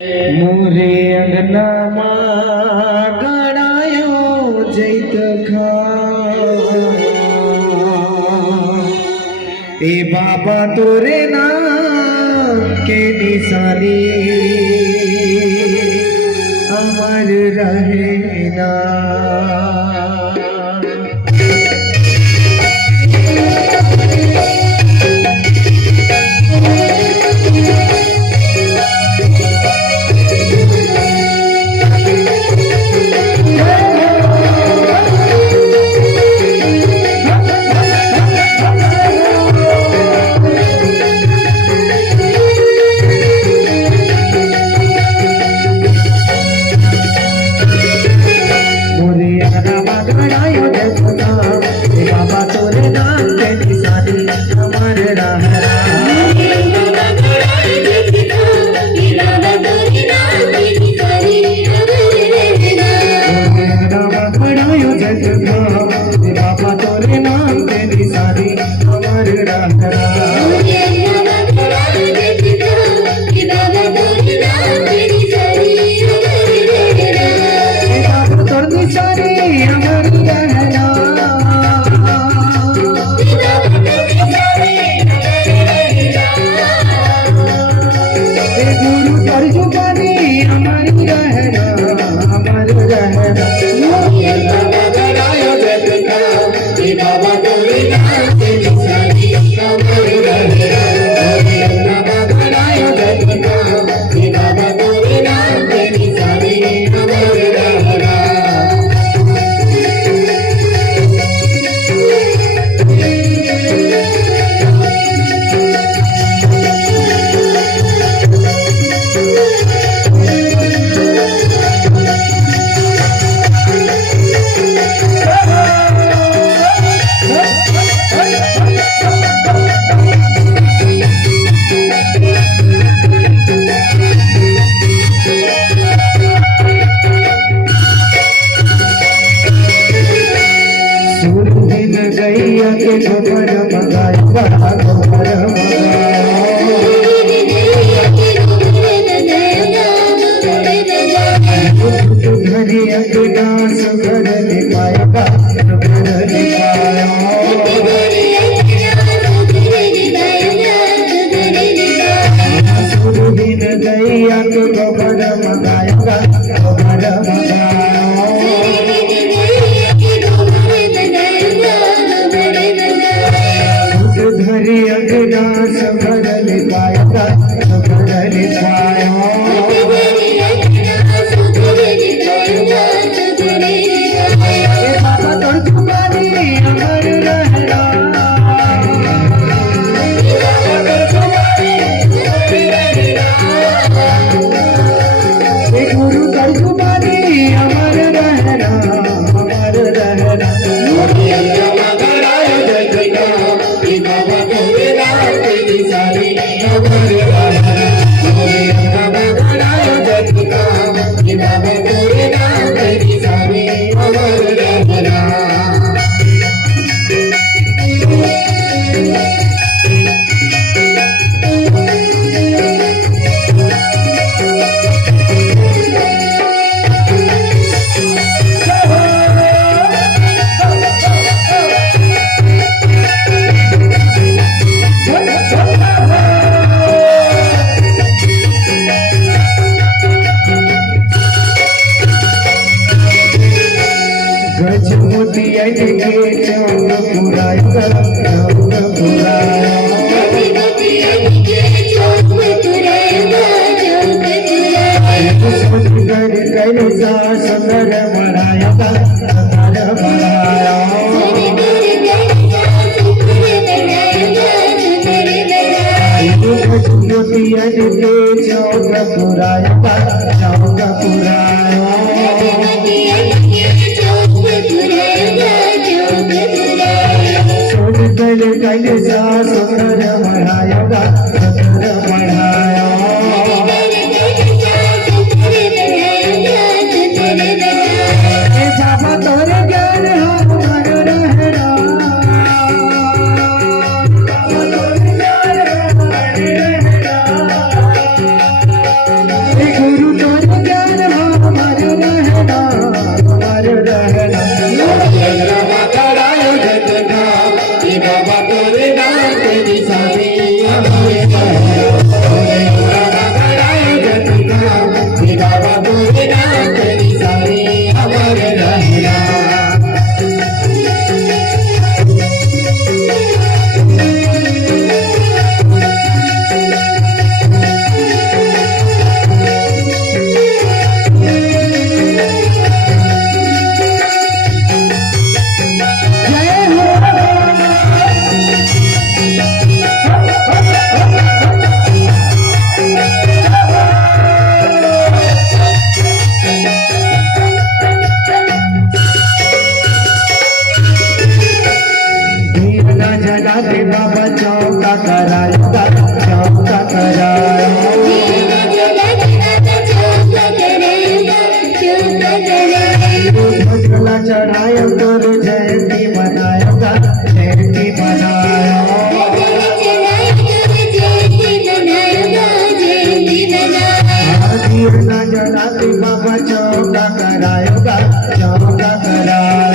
मोरे अंगना में गणायो जैत खा ए बाबा तोरे नाम के निशानी अमर रहे ना। बाबा तोरे नाम के निशानी अमर रहना। बाबा तोरे नाम के निशानी अमर रहना। गैया के गोबर मंगाया गोबर घरी अंगना सुगर पाएगा दिन गैया के गोबर मंगाएगा गोबर घरी अंगना संभल पाएगा संभल पाया। बाबा तो तुम्हारी अमर रहना। गुरु कर तुम्हारी अमर रहना अमर रहना। सुंदर बनाया चौक पुराया चौक पुराया। कल कल सा सुंदर बढ़ाया सुंदर बढ़ाया। बाबा तोरे ज्ञान अमर रहना। गुरु चढ़ायो गुरु जयंती मनायोगा जयंती मनायो दिया जलाते बाबा चौका करायोगा चौका करायो